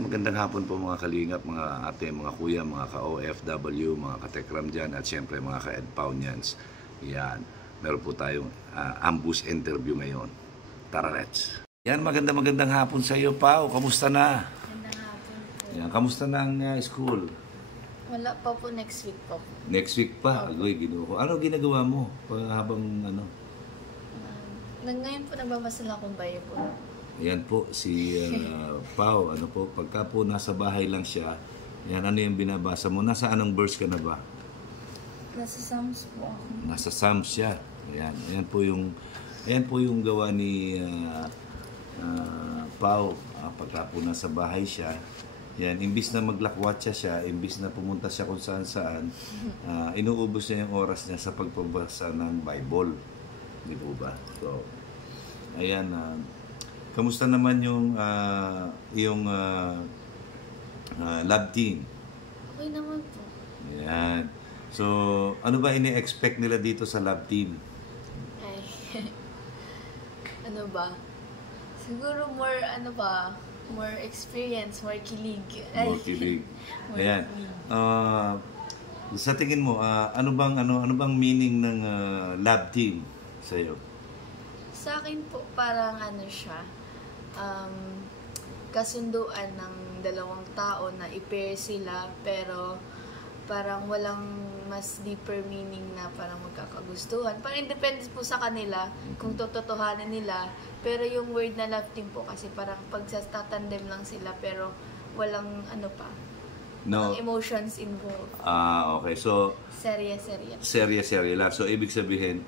Magandang hapon po mga kalingap, mga ate, mga kuya, mga ka-OFW, mga ka-Tekram dyan at syempre mga ka-EDPAUNians. Yan, meron po tayong ambush interview ngayon. Tara, let's! Yan, magandang hapon sa iyo, Pao. Kamusta na? Magandang hapon po. Yan, kamusta na ang school? Wala pa po, next week po. Next week pa? Agoy, ginuho ko. Ano ginagawa mo habang ano? Ngayon po nagbabasa lang akong Bible. Yan po, si Pao, ano po, pagka po nasa bahay lang siya, yan, ano yung binabasa mo? Nasa anong verse ka na ba? Nasa Psalms po ako. Nasa Psalms siya. Yan, yan po yung gawa ni Pao, pagka po nasa bahay siya. Yan, imbis na maglakwatsa siya, imbis na pumunta siya kung saan-saan, inuubos niya yung oras niya sa pagbabasa ng Bible. Di po ba? So, ayan, kamusta naman yung lab team? Okay naman po. Yan. So, ano ba ini-expect nila dito sa lab team? Ay, ano ba? Siguro more, more experience, more kilig. Ay. More kilig. More Ayan. kilig. Sa tingin mo, ano bang meaning ng lab team sa iyo? Sa akin po, parang siya, kasunduan ng dalawang tao na i-pair sila, pero parang walang mas deeper meaning na parang magkakagustuhan. Parang independence po sa kanila kung tototohanan nila. Pero yung word na love team po kasi parang pagsatatandem lang sila pero walang walang emotions involved. Okay. So, Serye. serye lang. So, ibig sabihin,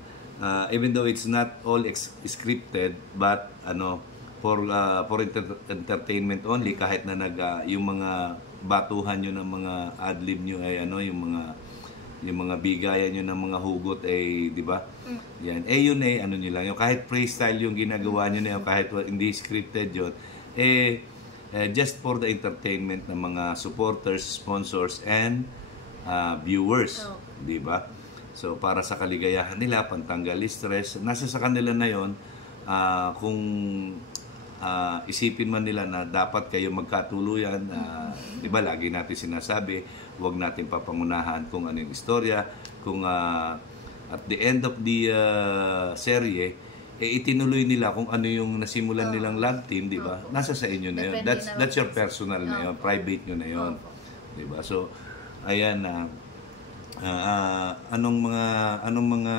even though it's not all scripted, but for entertainment only, kahit na yung mga batuhan nyo ng mga adlib nyo ay yung mga bigayan nyo ng mga hugot ay, di ba? Yan. Yun nyo lang. Yung kahit freestyle yung ginagawa nyo na yun, kahit hindi scripted yun, just for the entertainment ng mga supporters, sponsors, and viewers. Di ba? So, para sa kaligayahan nila, pantanggal stress, nasa sa kanila na yun, kung isipin man nila na dapat kayo magkatuluyan, di ba, lagi natin sinasabi, huwag natin papangunahan kung ano yung istorya, kung at the end of the serye, itinuloy nila kung ano yung nasimulan nilang lab team, di ba? Nasa sa inyo na yun. That's your personal na yun, private nyo na yun. Di ba? So, ayan na, anong mga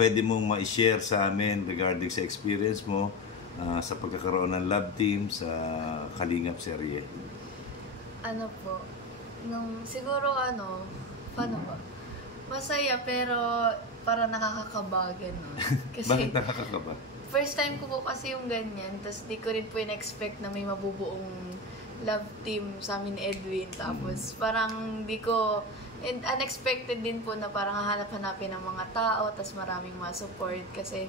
pwede mong ma-share sa amin regarding sa experience mo sa pagkakaroon ng lab team sa Kalingap serye? Ano po, siguro paano ba? Masaya pero para nakakakaba, ganun. Kasi, Bakit nakakakaba? First time ko po kasi yung ganyan, tapos di ko rin po in-expect na may mabubuong love team sa amin ni Edwin. Tapos parang unexpected din po na parang hahanap-hanapin ng mga tao, tapos maraming ma-support kasi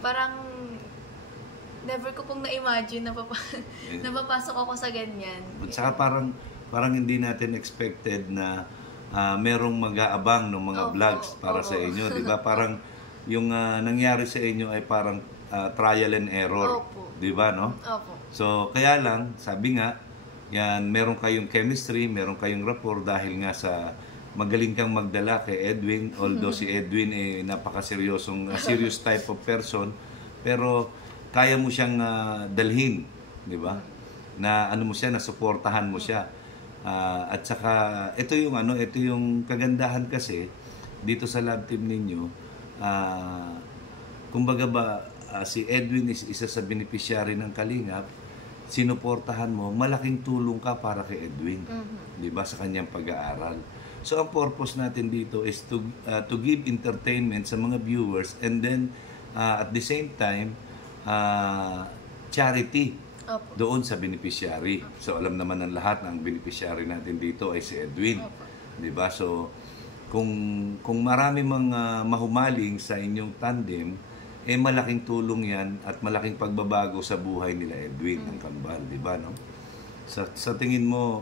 parang never ko pong na-imagine na napapasok ako sa ganyan. At saka parang hindi natin expected na merong mag-aabang ng mga vlogs para sa inyo, di ba? Parang yung nangyari sa inyo ay parang trial and error, di ba, no? Opo. So, kaya lang, sabi nga, yan, meron kayong chemistry, meron kayong rapport dahil nga sa magaling kang magdala kay Edwin, although si Edwin serious type of person, pero kaya mo siyang dalhin, di ba? Na mo siya, nasuportahan mo siya. At saka ito yung kagandahan kasi dito sa lab team ninyo, kumbaga ba si Edwin is isa sa beneficiary ng Kalingap, sinuportahan mo, malaking tulong ka para kay Edwin, di ba, sa kanyang pag-aaral. So ang purpose natin dito is to give entertainment sa mga viewers, and then at the same time charity doon sa beneficiary. So alam naman ng lahat na ang beneficiary natin dito ay si Edwin, di ba? So kung marami mga mahumaling sa inyong tandem, malaking tulong yan at malaking pagbabago sa buhay nila Edwin ng Kambal, di ba, no? Sa tingin mo,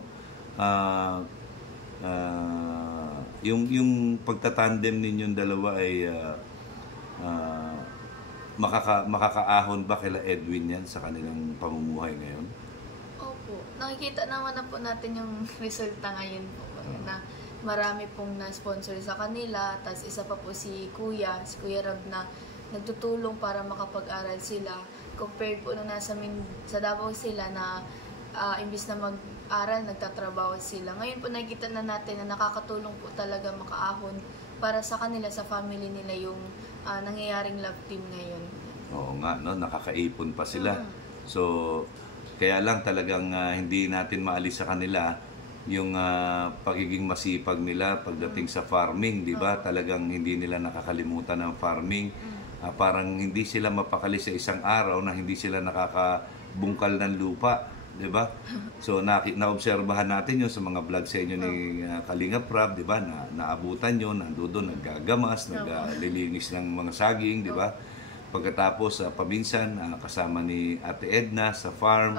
yung pagtatandem ninyong dalawa ay makakaahon ba kila Edwin yan sa kanilang pamumuhay ngayon? Opo, nakikita naman na po natin yung resulta ngayon po. Na marami pong na-sponsor sa kanila. Tapos isa pa po si Kuya Rab na nagtutulong para makapag-aral sila. Compared po nung sa Davao sila na imbis na mag-aral, nagtatrabaho sila. Ngayon po nakikita na natin na nakakatulong po talaga makaahon para sa kanila, sa family nila yung nangyayaring love team ngayon. Oo nga, no? Nakakaipon pa sila. Mm. So, kaya lang talagang hindi natin maalis sa kanila yung pagiging masipag nila pagdating sa farming, di ba? Talagang hindi nila nakakalimutan ng farming. Parang hindi sila mapakali sa isang araw na hindi sila nakakabungkal ng lupa, di ba? So naobserbahan natin yun sa mga vlog sa inyo ni Kalinga Prab, di ba? Naabutan yun, nandoon naggagamas, naglilinis ng mga saging, di ba? Pagkatapos paminsan kasama ni Ate Edna sa farm,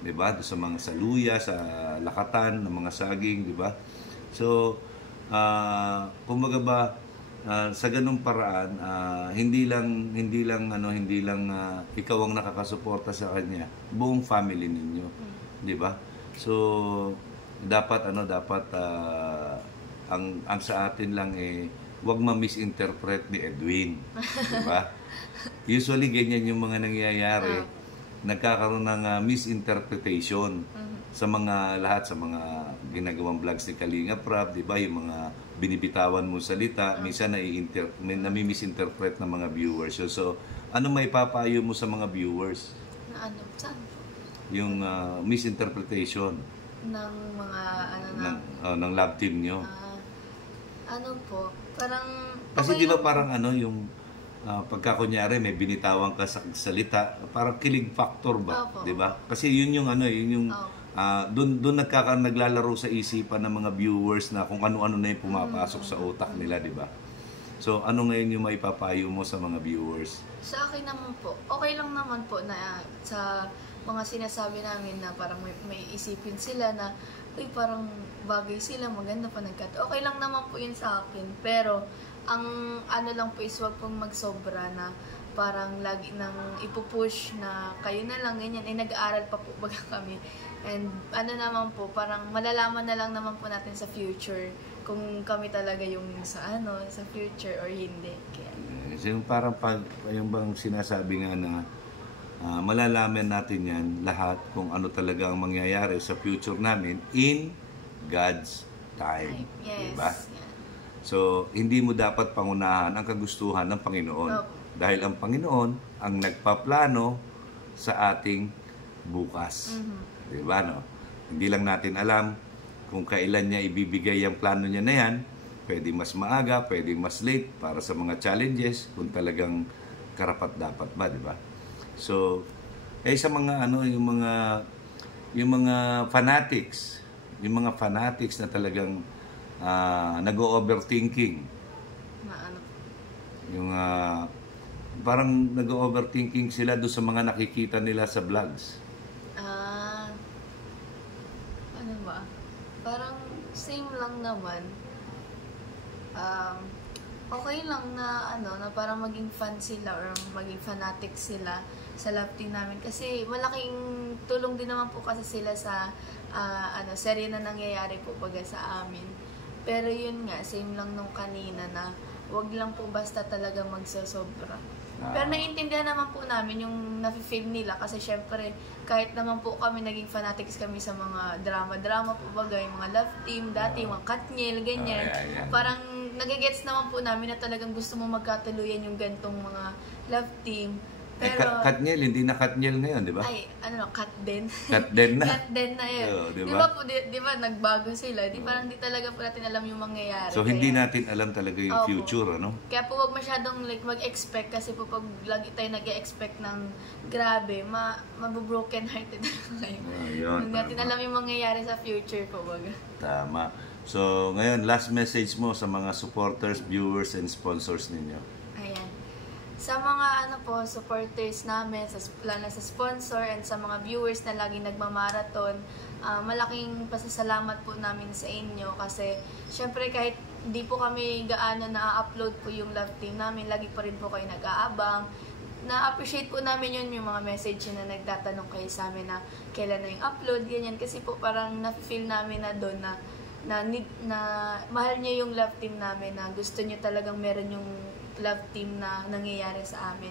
di ba? Sa mga saluya, sa lakatan ng mga saging, di ba? So kumbaga ba, sa ganung paraan, hindi lang ikaw ang nakakasuporta sa kanya, buong family ninyo, di ba? So dapat ang sa atin lang wag ma-misinterpret ni Edwin, di ba? Usually ganyan yung mga nangyayari, nagkakaroon ng misinterpretation sa lahat sa mga ginagawang vlogs ni Kalinga Prab, di ba? Yung mga binibitawan mo salita, minsan nami-misinterpret ng mga viewers. So ano may papayo mo sa mga viewers? Na ano? Saan po? Yung misinterpretation Ng mga ng love team nyo. Ano po? Parang... Kasi okay di ba lang parang yung pagka kunyari may binitawan ka sa salita, parang kilig factor ba, Opo. di ba? Kasi yun yung doon naglalaro sa isipan ng mga viewers na kung ano-ano na yung pumapasok sa utak nila, di ba? So ano ngayon yung maipapayo mo sa mga viewers? Sa akin naman po, okay lang naman po na sa mga sinasabi namin na parang may isipin sila na uy, parang bagay sila, maganda pa okay lang naman po yun sa akin. Pero ang ano lang po is wag pong magsobra na parang lagi nang ipupush na kayo na lang ganyan, nag-aaral pa po baga kami. And ano naman po, parang malalaman na lang naman po natin sa future kung kami talaga yung sa future or hindi. Kaya Yung parang yung bang sinasabi nga na malalaman natin yan lahat kung ano talaga ang mangyayari sa future namin in God's time. yes. Diba? Yeah. So, hindi mo dapat pangunahan ang kagustuhan ng Panginoon. Dahil ang Panginoon ang nagpaplano sa ating bukas. Diba, no? Hindi lang natin alam kung kailan niya ibibigay ang plano niya na yan. Pwede mas maaga, pwede mas late para sa mga challenges kung talagang karapat-dapat ba, diba? So, sa mga yung mga fanatics na talagang nag-overthinking. Na ano? Yung parang nag-overthinking sila doon sa mga nakikita nila sa vlogs. Ano ba? Parang same lang naman. Okay lang na na parang maging fan sila or maging fanatic sila sa love team namin kasi malaking tulong din naman po kasi sila sa serye na nangyayari po baga sa amin. Pero yun nga, same lang nung kanina na wag lang po basta talaga magsasobra. Pero naiintindihan naman po namin yung nafe-feel nila kasi syempre kahit naman po kami naging fanatics kami sa mga drama-drama po bagay, mga love team, dati mga Katniel, ganyan. Parang nagigets naman po namin na talagang gusto mo magkatuluyan yung gantong mga love team. Pero Katniel, hindi na Katniel ngayon, di ba? Ay, Kat din. Kat din na. Kat din na yun. Oo, di ba po, di ba nagbago sila? Parang di talaga po natin alam yung mangyayari. So, hindi natin alam talaga yung future, ano? Kaya po wag masyadong mag-expect kasi po pag lagi tayo nag-expect ng grabe, mabubroken hearted kayo. Hindi natin alam yung mangyayari sa future po, baga. Tama. So, ngayon, last message mo sa mga supporters, viewers, and sponsors ninyo. Sa mga supporters namin, lalo sa sponsor and sa mga viewers na laging nagmamarathon, malaking pasasalamat po namin sa inyo kasi syempre kahit hindi po kami gaano na-upload po yung love team namin, lagi pa rin po kayo nag-aabang. na-appreciate po namin yun, yung mga message na nagtatanong kayo sa amin na kailan na yung upload, ganyan. Kasi po parang na-feel namin na doon na mahal niyo yung love team namin, na gusto niyo talagang meron yung love team na nangyayari sa amin.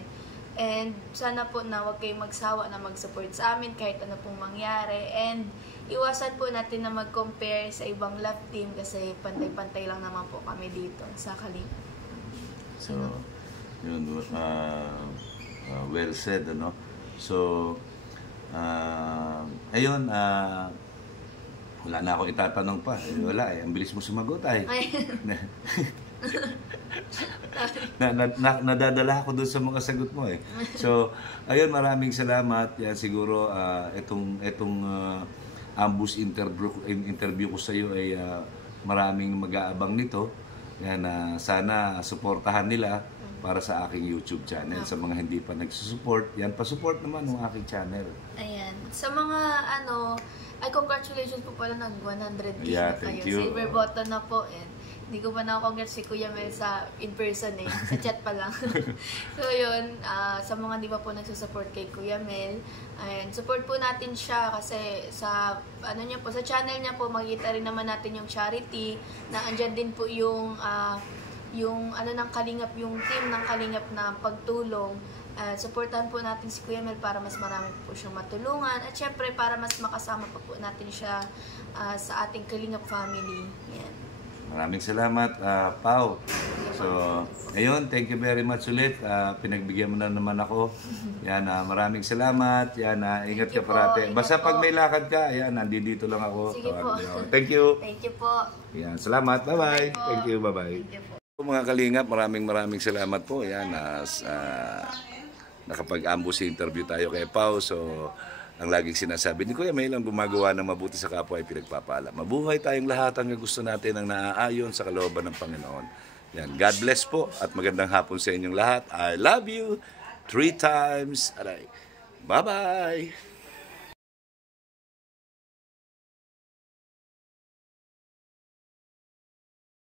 And sana po na huwag kayong magsawa na mag-support sa amin kahit ano pong mangyari. And iwasan po natin na mag-compare sa ibang love team kasi pantay-pantay lang naman po kami dito sa Kalinga. So, yun, well said, ano? So, ayun, wala na ako itatanong pa. Wala eh, ang bilis mo sumagot ay. Nadadala ako doon sa mga sagot mo eh. So, ayun, maraming salamat. Yan, siguro, itong ambush interview ko sa iyo ay maraming mag-aabang nito. Yan, sana suportahan nila para sa aking YouTube channel. Sa mga hindi pa nagsusupport, yan, pa-support naman ng aking channel. Ayan. Sa mga congratulations po pala, nag-100K Yeah, na kayo. thank you. Silver button na po. Hindi ko pa na-congrats si Kuya Mel sa in-person eh. Sa chat pa lang. So yun, sa mga di pa po nagsusupport kay Kuya Mel, ayan, support po natin siya kasi sa sa channel niya po makikita rin naman natin yung charity na andyan din po yung ng Kalingap, yung team ng Kalingap na pagtulong. Supportan po natin si Kuya Mel para mas marami po siyang matulungan at syempre para mas makasama pa po natin siya sa ating Kalingap family. Yan. Maraming salamat, Pau. So, ayun, thank you very much ulit. Pinagbigyan mo na naman ako. Yan, maraming salamat. Yan, ingat ka parate. Basta pag may lakad ka, yan, nandito lang ako. Sige po. Thank you. Thank you po. Yan, salamat. Bye-bye. Thank you. Bye-bye. Thank you po. Mga Kalingap, maraming salamat po. Yan, nakapag-ambush interview tayo kay Pau. So, ang laging sinasabi ni Kuya Mel, ang gumagawa ng mabuti sa kapwa ay pinagpapala. Mabuhay tayong lahat hanggang gusto natin ang naaayon sa kalooban ng Panginoon. Yan, God bless po at magandang hapon sa inyong lahat. I love you 3 times. Aray. Bye-bye!